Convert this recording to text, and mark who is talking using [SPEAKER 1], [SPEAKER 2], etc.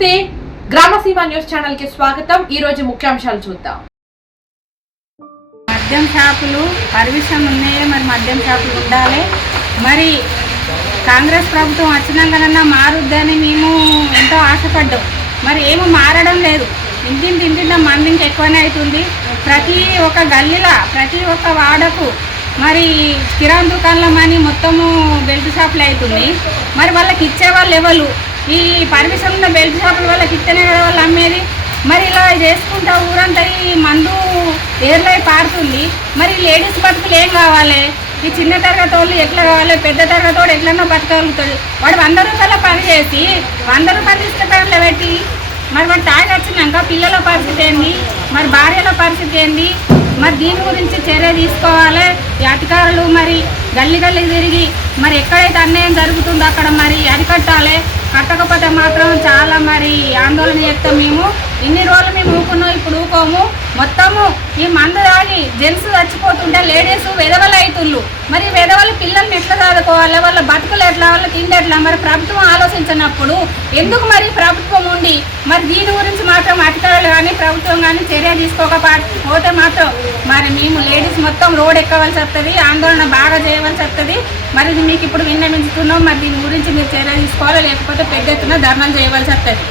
[SPEAKER 1] నమస్తే. గ్రామసీమ న్యూస్ ఛానల్కి స్వాగతం. ఈ రోజు ముఖ్యాంశాలు చూద్దాం.
[SPEAKER 2] మద్యం షాపులు పర్మిషన్ ఉన్నాయే మరి మద్యం షాపులు ఉండాలి? మరి కాంగ్రెస్ ప్రభుత్వం వచ్చినాకనన్నా మారుద్దని మేము ఎంతో ఆశపడ్డాం. మరి ఏమో మారడం లేదు. ఇంటింటి ఇంటింట మంది ఇంకా ఎక్కువనే అవుతుంది. ప్రతి ఒక్క గల్లీల ప్రతి ఒక్క వాడకు మరి కిరాణ్ దుకాణం మనీ మొత్తము బెల్ట్ షాపులు అవుతుంది మరి వాళ్ళకి ఇచ్చే వాళ్ళు ఎవరు? ఈ పర్మిషన్ ఉన్న బెల్ట్ షాపుల వల్ల ఇస్తేనే కదా వాళ్ళు అమ్మేది? మరి ఇలా చేసుకుంటా ఊరంతా ఈ మందు ఏర్లై పారుతుంది. మరి లేడీస్ బతుకులు ఏం కావాలి? ఈ చిన్న తరగతి వాళ్ళు ఎట్లా కావాలి? పెద్ద తరగతి వాడు ఎట్లన్నా బతకగలుగుతాడు. వాడు వంద రూపాయల పని చేసి వంద రూపాయలు ఇష్టపడలే పెట్టి మరి వాడు తాగి వచ్చినాక పిల్లల పరిస్థితి ఏంది? మరి భార్యల పరిస్థితి ఏంది? మరి దీని గురించి చర్య తీసుకోవాలి. ఈ అధికారులు మరి గల్లి గల్లి తిరిగి మరి ఎక్కడైతే అన్యాయం జరుగుతుందో అక్కడ మరి అరికట్టాలి. కట్టకపోతే మాత్రం చాలా మరి ఆందోళన చేస్తాం మేము. ఇన్ని రోజులు మేము ఊకున్నాం మొత్తము ఈ మందు తాగి జెంట్స్ చచ్చిపోతుంటే లేడీస్ వెదవలు అవుతుళ్ళు మరి వెదవల పిల్లల్ని ఎట్లా చదువుకోవాలి? వాళ్ళ బతుకులు ఎట్లా? వాళ్ళ తిండి ఎట్లా? మరి ప్రభుత్వం ఆలోచించినప్పుడు ఎందుకు మరి ప్రభుత్వం ఉండి? మరి దీని గురించి మాత్రం అధికారులు కానీ ప్రభుత్వం కానీ చర్య తీసుకోకపోతే మాత్రం మరి మేము లేడీస్ మొత్తం రోడ్ ఎక్కవలసి వస్తుంది ఆందోళన బాగా చేయవలసి వస్తుంది. మరి మీకు ఇప్పుడు విన్నవించుతున్నాం. మరి దీని గురించి మీరు చర్య తీసుకోవాలి? లేకపోతే పెద్ద ఎత్తున ధర్నాలు చేయవలసి వస్తుంది.